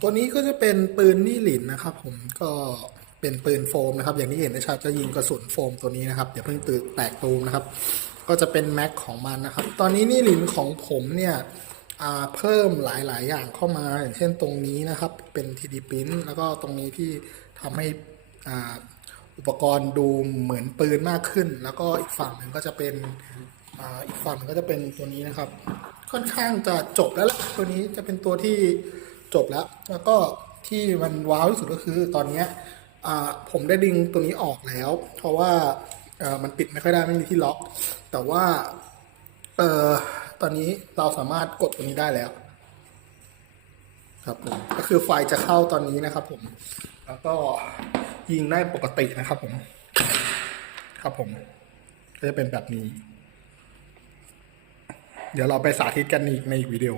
ตัวนี้ก็จะเป็นปืนนี่หลินนะครับ ผมก็เป็นปืนโฟมนะครับ อย่างที่เห็นได้ชัดจะยิงกระสุนโฟมตัวนี้นะครับอย่าเพิ่งตื่นแตกตูมนะครับ ก็จะเป็นแม็กของมันนะครับ ตอนนี้นี่หลินของผมเนี่ยเพิ่มหลาย ๆ อย่างเข้ามา อย่างเช่นตรงนี้นะครับ เป็น 3D Print แล้วก็ตรงนี้ที่ทำให้อุปกรณ์ดูเหมือนปืนมากขึ้น แล้วก็อีกฝั่งหนึ่งก็จะเป็นอีกฝั่งหนึ่งก็จะเป็นตัวนี้นะครับ ค่อนข้างจะจบแล้วล่ะตัวนี้จะเป็นตัวที่ จบแล้ว แล้วก็ที่มันว้าวที่สุดก็คือตอนเนี้ยผมได้ดึงตัวนี้ออกแล้ว เพราะว่ามันปิดไม่ค่อยได้ไม่มีที่ล็อก แต่ว่าเออตอนนี้เราสามารถกดตัวนี้ได้แล้ว ครับผมก็คือไฟจะเข้าตอนนี้นะครับ ผม แล้วก็ยิงได้ปกตินะครับ ผม ครับผม ก็จะเป็นแบบนี้ เดี๋ยวเราไปสาธิตกันอีกในอีกวิดีโอ